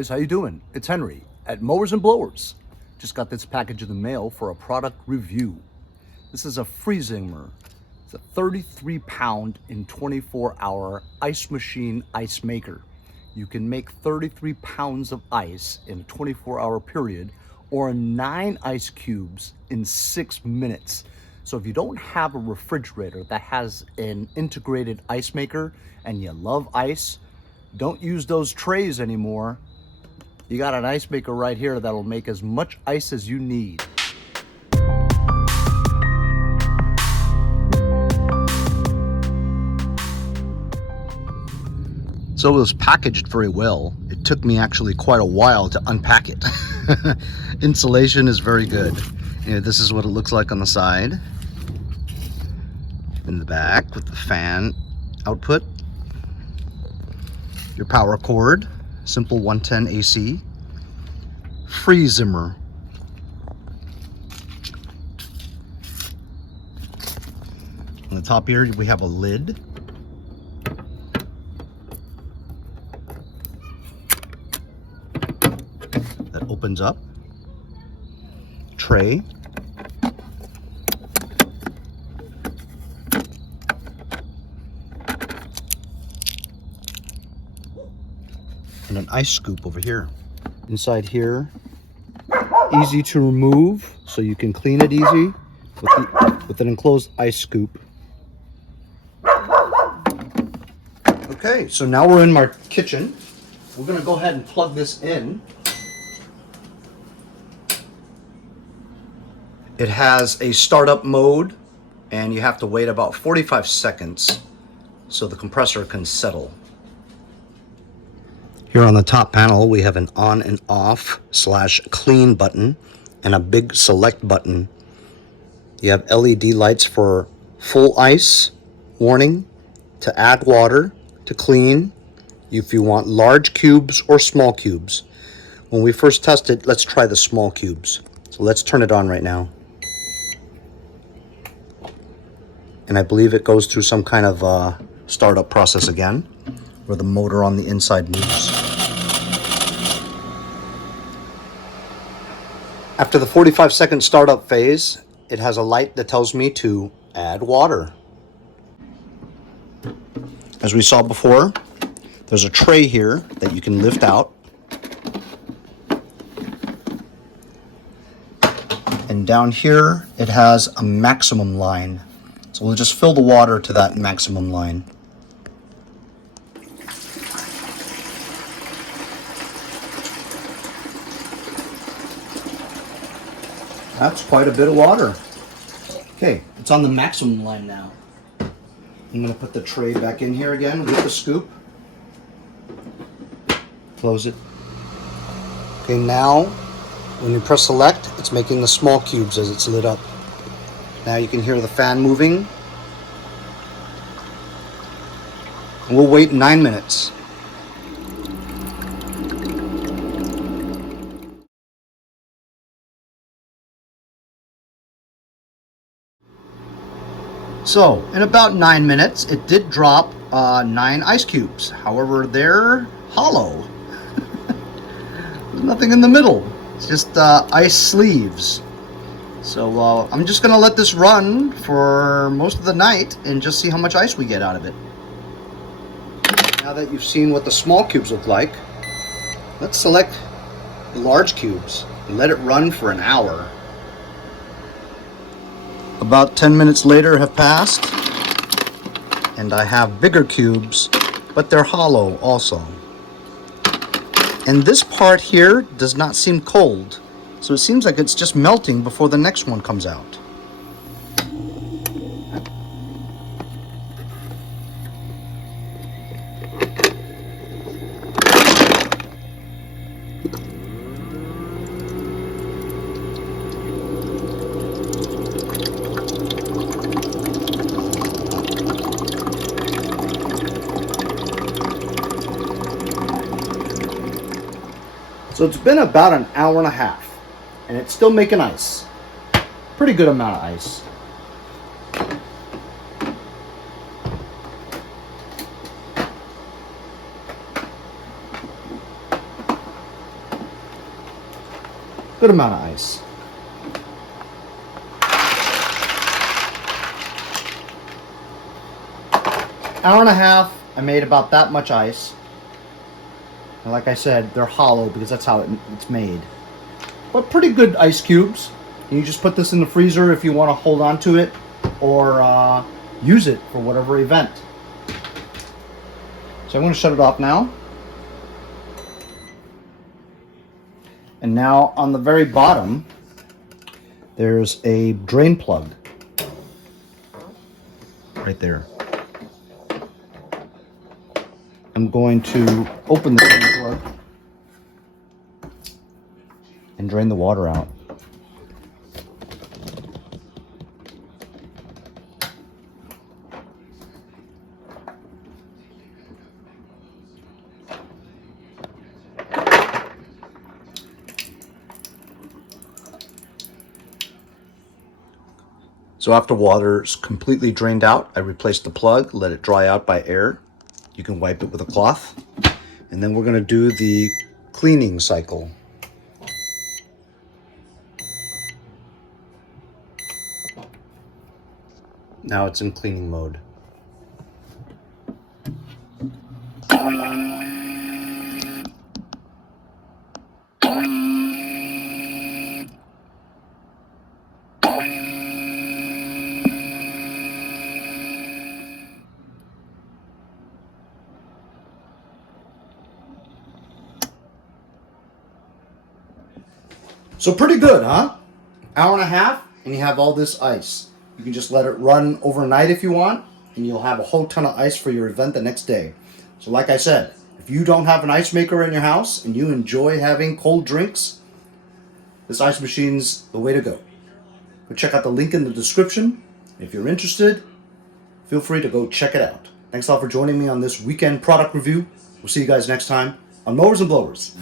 guys, how you doing? It's Henry at Mowers and Blowers. Just got this package in the mail for a product review. This is a FREEZIMER. It's a 33-pound in 24-hour ice machine ice maker. You can make 33 pounds of ice in a 24-hour period or 9 ice cubes in 6 minutes. So if you don't have a refrigerator that has an integrated ice maker and you love ice, don't use those trays anymore. You got an ice maker right here that'll make as much ice as you need. So it was packaged very well. It took me actually quite a while to unpack it. Insulation is very good. This is what it looks like on the side. In the back with the fan output. Your power cord, simple 110 AC. FREEZIMER. On the top here we have a lid. That opens up. Tray. And an ice scoop over here. Inside here, easy to remove, so you can clean it easy with an enclosed ice scoop. Okay, so now we're in my kitchen. We're gonna go ahead and plug this in. It has a startup mode, and you have to wait about 45 seconds so the compressor can settle. Here on the top panel, we have an on and off / clean button and a big select button. You have LED lights for full ice, warning, to add water, to clean, if you want large cubes or small cubes. When we first tested, let's try the small cubes. So let's turn it on right now. And I believe it goes through some kind of startup process again, where the motor on the inside moves. After the 45-second startup phase, it has a light that tells me to add water. As we saw before, there's a tray here that you can lift out. And down here, it has a maximum line. So we'll just fill the water to that maximum line. That's quite a bit of water. Okay, it's on the maximum line now. I'm gonna put the tray back in here again with the scoop. Close it. Okay, now when you press select, it's making the small cubes as it's lit up. Now you can hear the fan moving. And we'll wait 9 minutes. So, in about 9 minutes, it did drop 9 ice cubes. However, they're hollow. There's nothing in the middle. It's just ice sleeves. So, I'm just going to let this run for most of the night and just see how much ice we get out of it. Now that you've seen what the small cubes look like, let's select the large cubes and let it run for an hour. About 10 minutes later have passed, and I have bigger cubes, but they're hollow also. And this part here does not seem cold, so it seems like it's just melting before the next one comes out. So it's been about an hour and a half, and it's still making ice. Pretty good amount of ice. Good amount of ice. Hour and a half, I made about that much ice. And like I said, they're hollow because that's how it's made. But pretty good ice cubes. And you just put this in the freezer if you want to hold on to it or use it for whatever event. So I'm going to shut it off now. And now on the very bottom, there's a drain plug. Right there. I'm going to open the drain plug and drain the water out. So after water's completely drained out, I replaced the plug, let it dry out by air. You can wipe it with a cloth. And then we're going to do the cleaning cycle. Now it's in cleaning mode. So pretty good, huh? Hour and a half, and you have all this ice. You can just let it run overnight if you want, and you'll have a whole ton of ice for your event the next day. So like I said, if you don't have an ice maker in your house and you enjoy having cold drinks, this ice machine's the way to go. Go check out the link in the description. If you're interested, feel free to go check it out. Thanks a lot for joining me on this weekend product review. We'll see you guys next time on Mowers and Blowers.